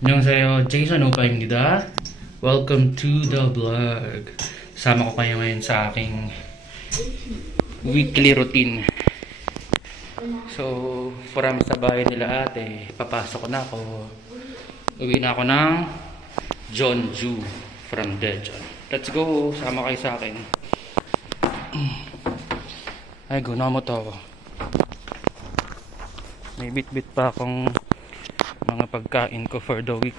안녕하세요, Jason Opa입니다. Welcome to the vlog. Sama ko kayo ngayon sa aking weekly routine. So, marami sa bahay nila ate. Papasok na ako. Uwi na ako ng Jeonju from Daejeon. Let's go! Sama kayo sa akin. Ay, guna mo to ako. May bit-bit pa akong mga pagkain ko for the week.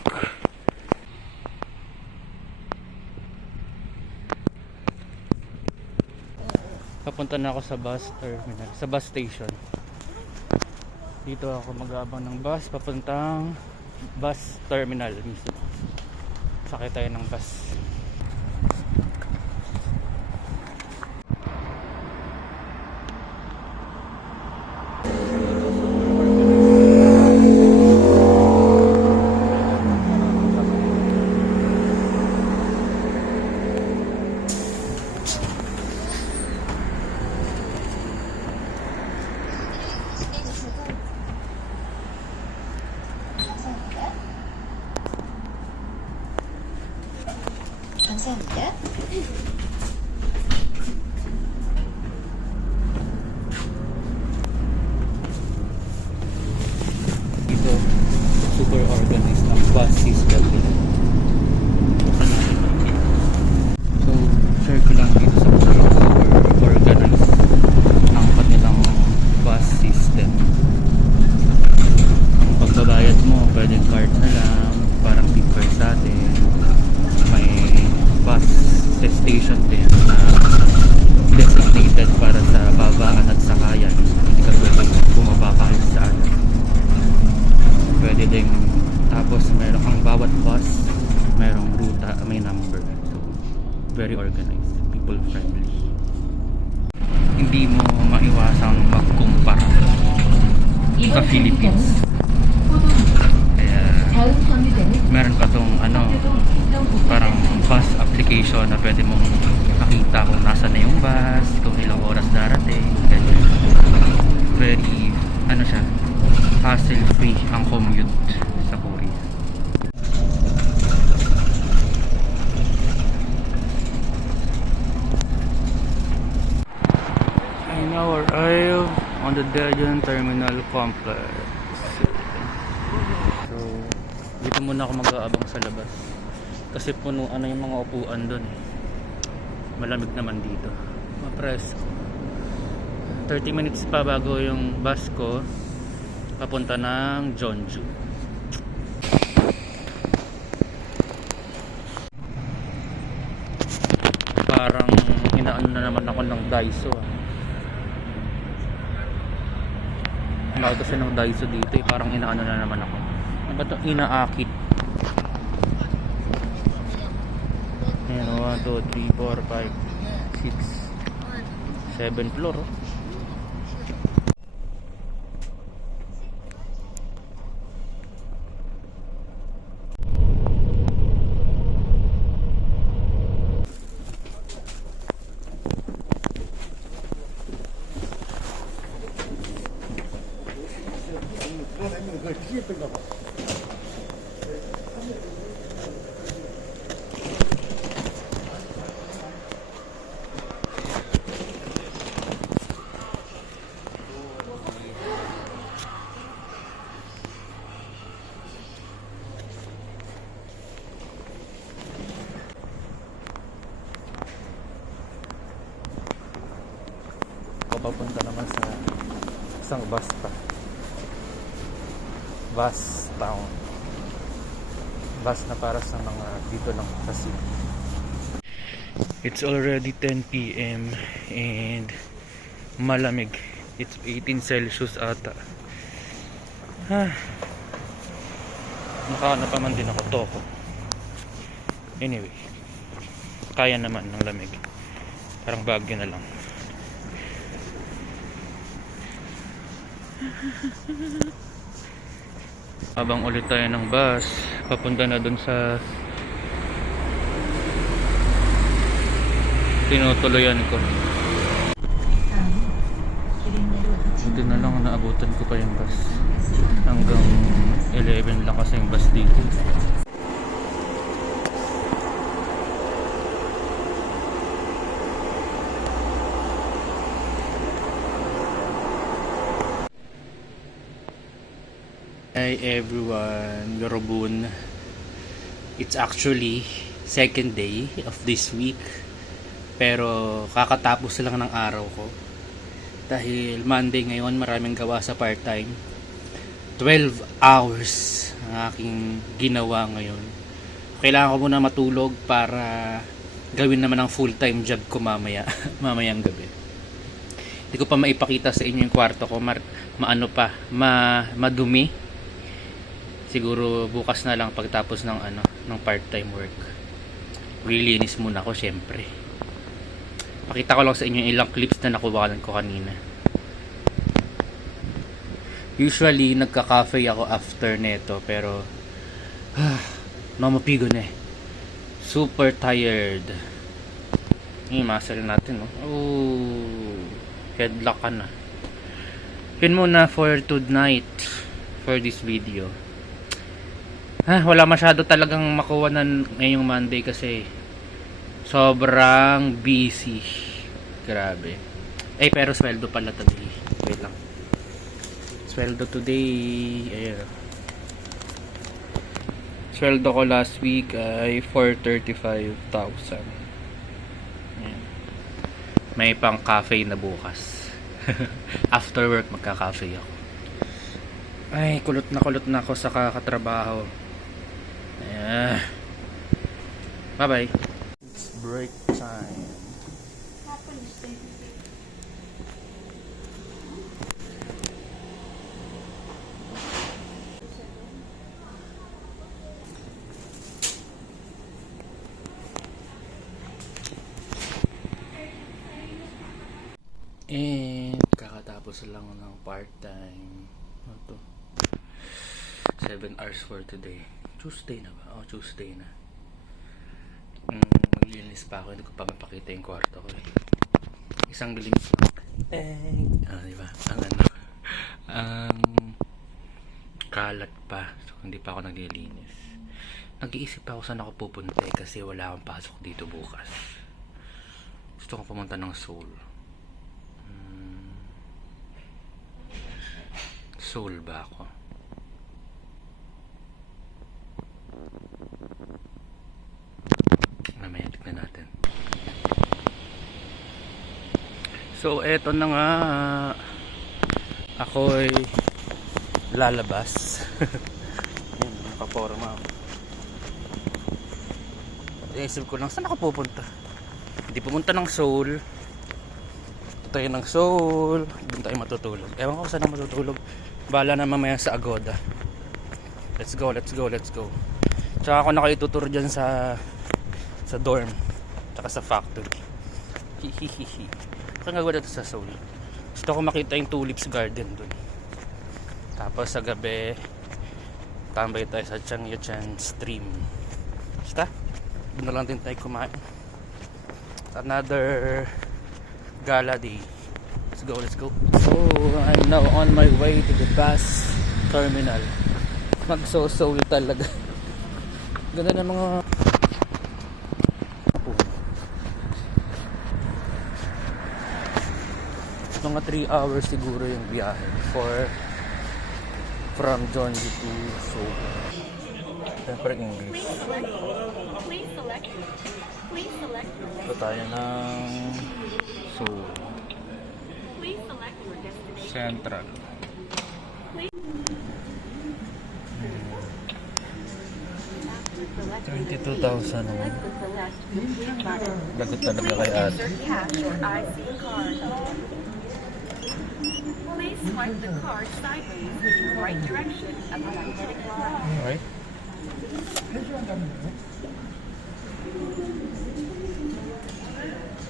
Papunta na ako sa bus terminal, sa bus station. Dito ako mag-aabang ng bus papuntang bus terminal mismo. Sakay tayo ng bus. 감사합니다. Dito, super organized ng bus system nila. So, share ko lang dito sa super organized ang kanilang bus system. Ang pagbabayad mo, pwedeng card na lang, parang tipper sa atin. May bus station din na designated para sa babaan at sakayan. Hindi ka pwedeng bumaba kahit saan. Pwede din, tapos meron kang bawat bus, merong ruta, may number. So, very organized, people friendly. Hindi mo maiwasang magkumpara sa Philippines. Kaya meron pa tong parang bus application na pwede mong makita kung nasa na yung bus, kung ilang oras darating, ganyan. Very siya, hassle free ang commute sa Korea. I now arrive on the Daejeon Terminal Complex. So, dito muna ako mag-aabang sa labas. Kasi punuan na yung mga upuan doon. Malamig naman dito. Mapresko. 30 minutes pa bago yung bus ko papunta ng Jeonju. Parang inaano na naman ako ng Daiso. Mahal kasi ng Daiso dito eh. Parang inaano na naman ako. Ano ba ito? Inaakit. Ayan, 1, 2, 3, 4, 5, 6, 7 floor. Papunta naman sa isang bus pa. Bus town. Bus na para sa mga dito lang sa city. It's already 10 PM and malamig. It's 18 Celsius ata. Nakaano pa man din ako toko. Anyway, kaya naman ng lamig. Parang bagyo na lang. Habang ulit tayo ng bus papunta na dun sa tinutuloyan ko. Hindi na lang naabutan ko pa yung bus hanggang 11 lang kasi yung bus dito. Hi everyone, Yorobun. It's actually second day of this week. Pero kakatapos lang ng araw ko. Dahil Monday ngayon, maraming gawa sa part-time. 12 hours ang aking ginawa ngayon. Kailangan ko muna matulog para gawin naman ang full-time job ko mamaya. Mamayang gabi. Hindi ko pa maipakita sa inyo yung kwarto ko. Madumi. Siguro bukas na lang pagtapos ng part-time work. Lilinis muna ako syempre. Pakita ko lang sa inyo yung ilang clips na nakuha ko kanina. Usually nagka-cafe ako after neto pero mamapigo na eh. Super tired. Muscle natin, no? Oh, headlock ka na. Yun muna for tonight, for this video. Wala masyado talagang makuha na ngayong Monday kasi sobrang busy. Grabe. Pero sweldo pala today. Wait lang. Sweldo today. Ayun. Sweldo ko last week ay 435,000. May pang cafe na bukas. After work magka-cafe ako. Ay, kulot na ako sa kakatrabaho. Bye-bye. It's break time. And kakatapos lang ng part-time. Ano to? 7 hours for today. Tuesday na ba? Tuesday na. Maglinis pa ako. Hindi ko pa mapakita yung kwarto ko eh. Isang linis lang. Diba? Ang kalat pa. So, hindi pa ako naglilinis. Nag-iisip ako saan ako pupunta eh, kasi wala akong pasok dito bukas. Gusto ko pumunta ng Seoul. Seoul ba ako? Mamaya tignan natin. So eto na nga, ako'y lalabas. Yan, nakaporma ako. Iisip ko lang, saan ako pupunta? Hindi pumunta ng Seoul. Ito tayo ng Seoul. Doon tayo matutulog. Ewan ko saan ako matutulog. Bahala na mamaya sa Agoda. Let's go. Tsaka ako nakaitutur dyan sa dorm. Tsaka sa factory. Hihihihi. Saan nga wala ito sa Seoul? Gusto ko makita yung Tulips Garden dun. Tapos sa gabi, tambay tayo sa Changyuchan Stream. Basta, doon na lang din tayo kumain. Another gala day. Let's go. So, I'm now on my way to the bus terminal. Magso-Seoul talaga. Ganda ng mga 3 hours siguro yung biyahe from Jeonju to Seoul. Siyempre English. Ito tayo ng Seoul Central. 22,000 naman. Lagot talaga kay ate. Please swipe the card sideways in the right direction of the magnetic line. Alright.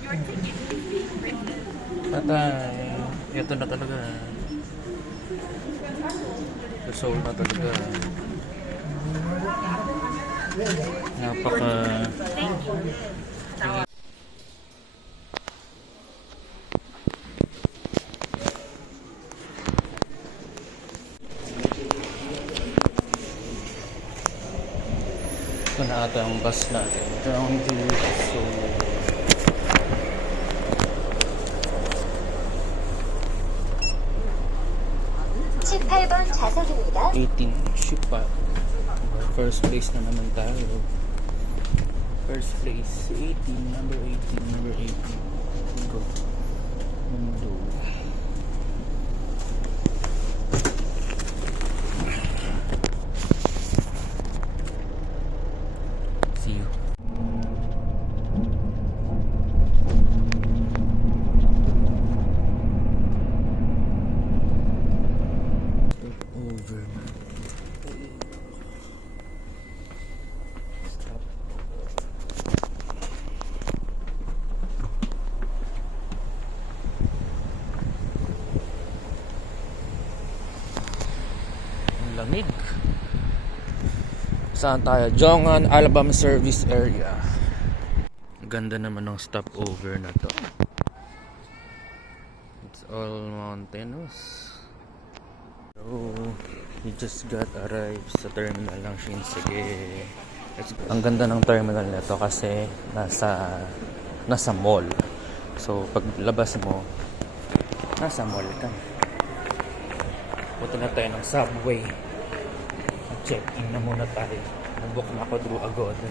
Your ticket is being written. Patay. Ito na talaga. Sa Seoul na talaga. Napaka... Thank you. Ito na ata ang bus natin. Ground so 좌석입니다. 18 Shipa. First place na naman tayo. First place 18, number 18. Go. Mundo. See you. Over. Stop. Ang lamig. Saan tayo? Jongan Alabama Service Area. Ganda naman ng stopover na to. It's all mountainous. So, we just got arrived sa terminal ng Shinsegae. Ang ganda ng terminal nito kasi nasa mall. So, pag labas mo, nasa mall ka. Punta na tayo ng subway. Check-in na muna tayo. Nag-book na ako through Agoda.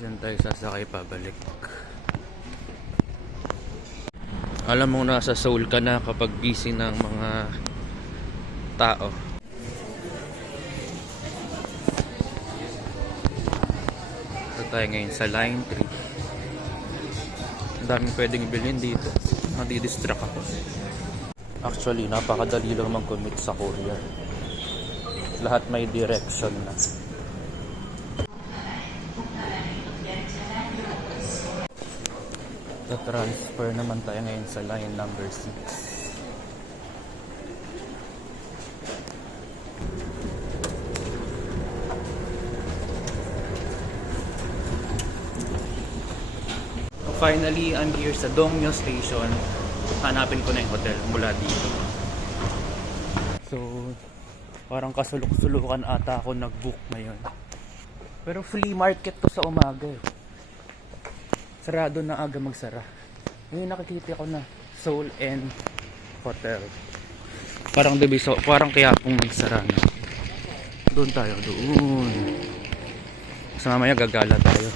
Diyan tayo sasakay pabalik. Alam mo nasa Seoul ka na kapag busy ng mga tao. Ito tayo ngayon sa Line 3. Ang daming pwedeng bilhin dito. Nadidistract ako. Actually, napakadali lang mag-commute sa Korea. Lahat may direction na. Transfer naman tayo ngayon sa line number 6. Finally, I'm here sa Dongmyo Station. Hanapin ko na yung hotel mula dito. So, parang kasulok-sulukan ata ako nag-book ngayon. Pero flea market to sa umaga eh. Sarado na aga magsara. Ngayon nakikita ko na Seoul and Hotel. Parang dibiso, parang kaya kung magsara na. Doon tayo, doon. So mamaya gagala tayo.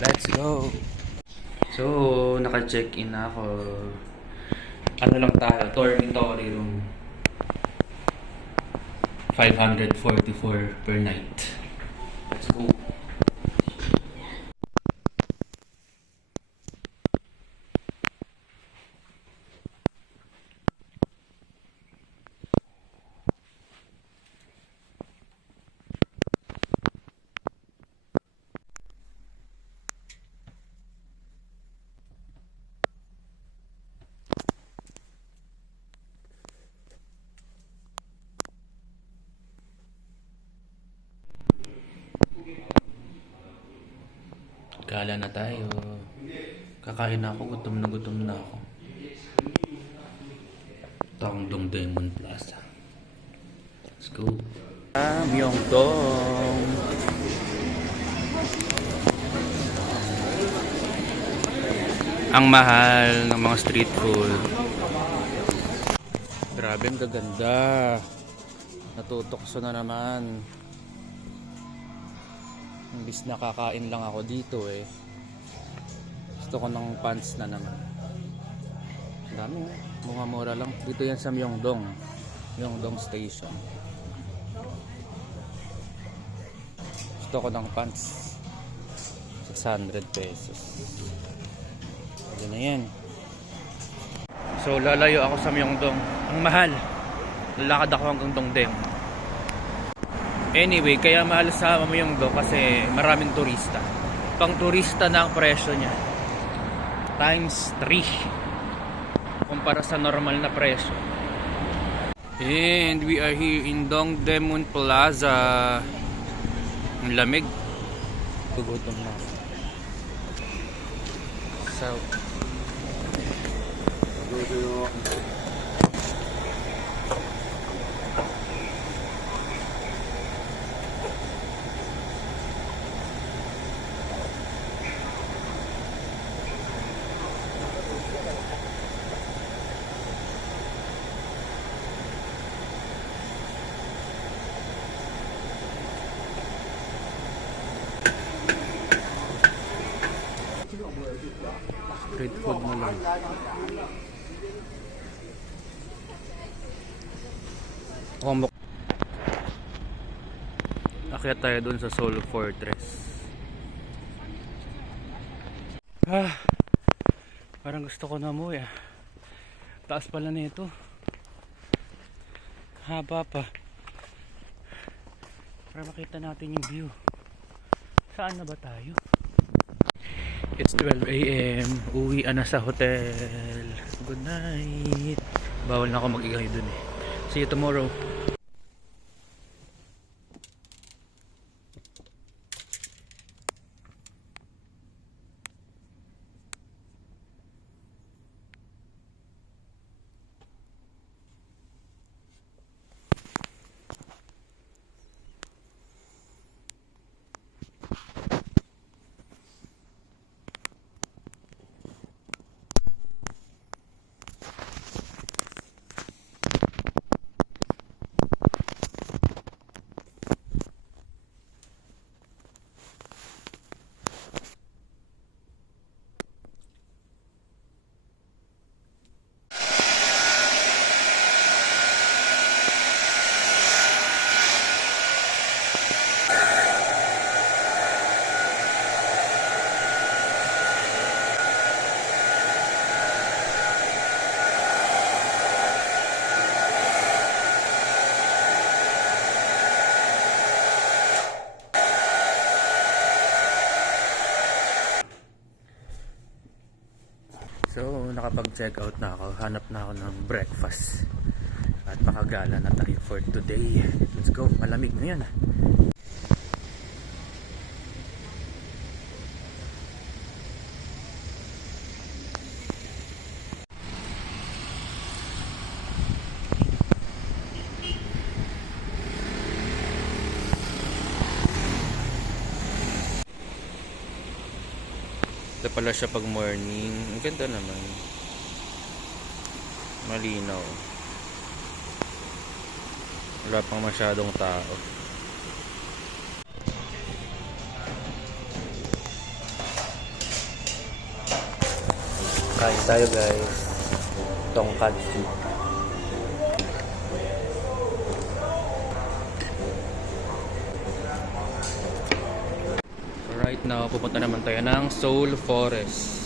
Let's go. So, naka-check-in na ako. Ano lang tayo, dormitory room. 544 per night. Let's go. Gala na tayo. Kakain na ako, gutom na ako. Ito ang Dongdaemun Plaza. Let's go. Myeongdong. Ang mahal ng mga street food. Grabe, ang gaganda. Natutokso na naman. Imbis nakakain lang ako dito eh. Gusto ko ng pants na naman. Ang dami eh. Mura lang. Dito yan sa Myeongdong. Myeongdong Station. Gusto ko ng pants. 600 pesos. Yan na yan. So lalayo ako sa Myeongdong. Ang mahal. Lalakad ako hanggang Dongdaemun. Anyway, kaya mahal sa Myeongdong kasi maraming turista. Pang turista na ang presyo niya. Times 3 kumpara sa normal na presyo. And we are here in Dongdaemun Plaza. Ang lamig. Gugutom na ako. So, street food mo lang. Akyat tayo dun sa Seoul Fortress. Parang gusto ko na umuwi ah. Taas pala nito. Haba pa. Para makita natin yung view. Saan na ba tayo? It's 12 AM. Uwian na sa hotel. Good night. Bawal na ako mag-ingay dun eh. See you tomorrow. So, nakapag-check out na ako. Hanap na ako ng breakfast. At nakagala na tayo for today. Let's go. Malamig na yan. Ito pala siya pag morning. Ang ganda naman. Malinaw. Wala pang masyadong tao. Kain tayo guys. Tonkatsu. Right now, pupunta naman tayo ng Seoul Forest.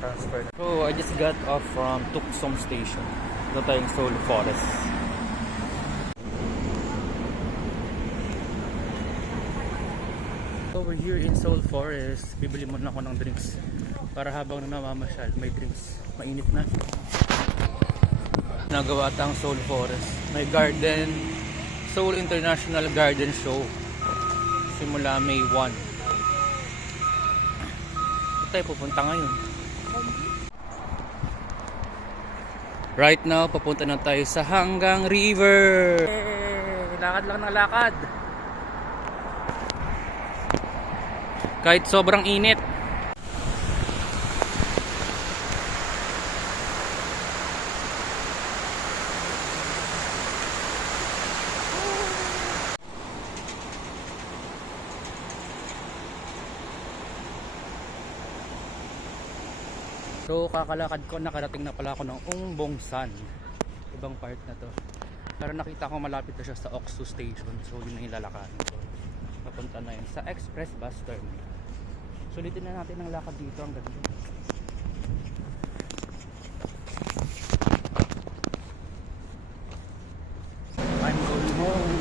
Transfer. So, I just got off from Tuksong Station. Ito tayong Seoul Forest. So, we're here in Seoul Forest. Bibili muna ako ng drinks. Para habang namamasyal, may drinks. Mainit na. Nagawa tang Seoul Forest. May garden, Seoul International Garden Show. Simula May 1. Ito tayo pupunta ngayon. Right now, papunta na tayo sa Hanggang River. Lakad lang ng lakad. Kahit sobrang init. So kakalakad ko, nakarating na pala ako ng Ungbongsan. Ibang part na to. Pero nakita ko malapit na siya sa Oksu Station. So yun na yung lalakarin ko. Papunta na yun sa Express Bus Terminal. Sulitin na natin ang lakad dito. Ang ganda. I'm going home.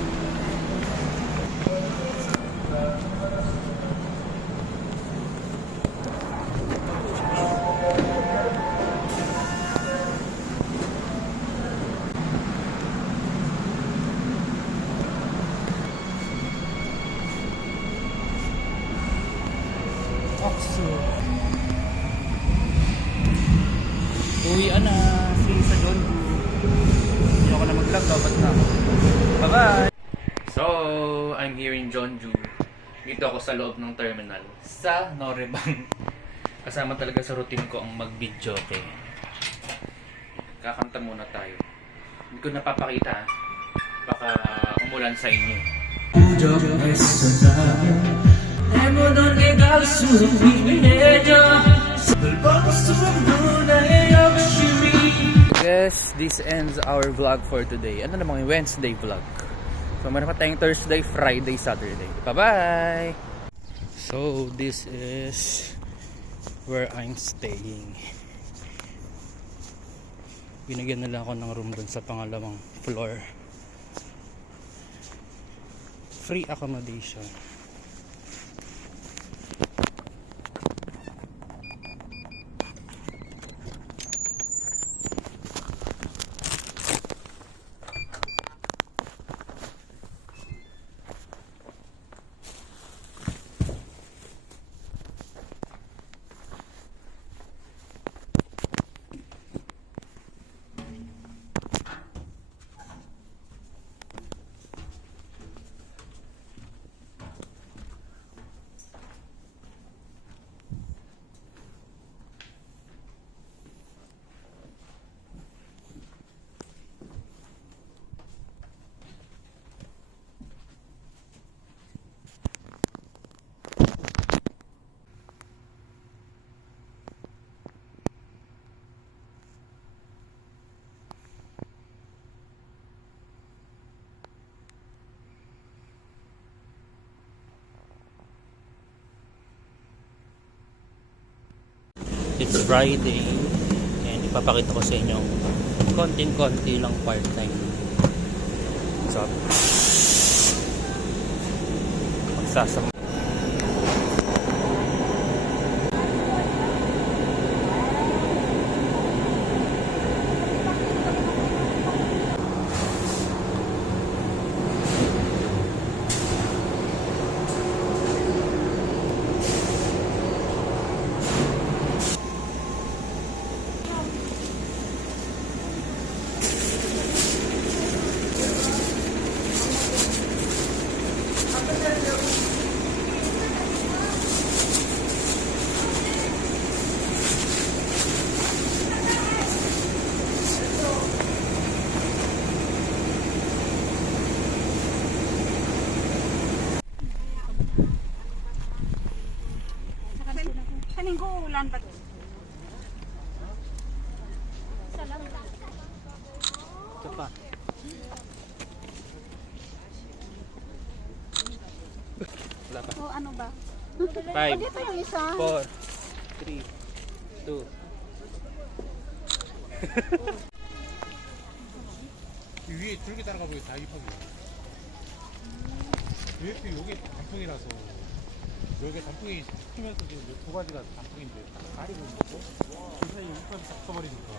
So, uwian na. See you sa Jeonju. Hindi ako na mag-vlog. Dapat na ako. Bye-bye! So, I'm here in Jeonju. Dito ako sa loob ng terminal. Sa Norebang. Kasama talaga sa routine ko ang mag-video. Okay. Kakanta muna tayo. Hindi ko napapakita. Baka umulan sa inyo. Yes, this ends our vlog for today. Ano namang yung Wednesday vlog? So, meron pa tayong Thursday, Friday, Saturday. Bye-bye! So, this is where I'm staying. Binigyan nila ako ng room dun sa pangalawang floor. Free accommodation. It's Friday and ipapakita ko sa inyo konting-konti lang part-time job. Magsasama. Kaning ko ulan ba? Ito pa. Wala pa. O ano ba? 5, Dito yung isa. 4, 3, 2. 위에 줄기 따라가 보기 다 입학이야. UFP 요게 단풍이라서 여기 단풍이 피면서 지금 두 가지가 단풍인데 다 가리고 있고 그 사이에 육각이 딱 써버리니까